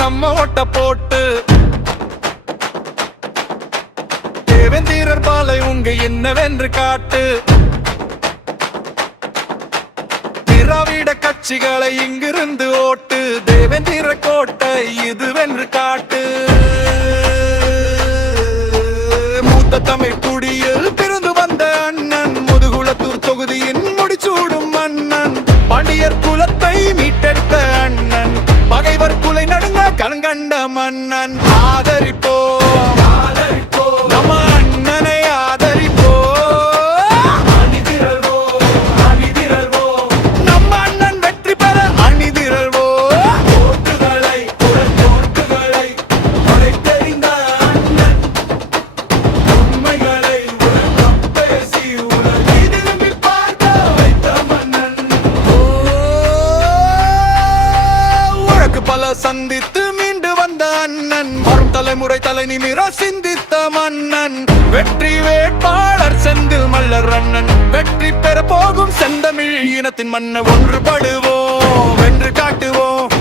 நம்ம ஓட்ட போட்டு தேவேந்திரர் பாலை உங்க என்னவென்று காட்டு. திராவிட கட்சிகளை இங்கிருந்து ஓட்டு, தேவேந்திர கோட்டை இதுவென்று காட்டு. மூத்த தமிழ் குடியில் பிறந்து வந்த அண்ணன், முதுகுளத்தூர் தொகுதியின் முடிச்சூடும் மன்னன், பாண்டியர் குலத்தை மீட்டெடுத்த அண்ணன், பகைவர் குலை நடுங்க கலங்கண்ட மன்னன். ஆதரிப்போம் நம்ம அண்ணனை ஆதரிப்போம், நம்ம அண்ணன் வெற்றி பெற அணிதிரள்வோம். ஓட்டுகளை ஓட்டுகளை தெரிந்த அண்ணன், உண்மைகளை உலகம் பேசி உலகை திரும்பி பார்க்க வைத்த மன்னன். உலகு பல சந்தித்து மீண்டு வந்த அண்ணன், வரும் தலைமுறை தலை நிமிர சிந்தித்த மன்னன், வெற்றி வேட்பாளர் செந்தில் மல்லர் அண்ணன், வெற்றி பெற போகும் செந்தமிழ் இனத்தின் மன்ன. ஒன்றுபடுவோம் வென்று காட்டுவோம்.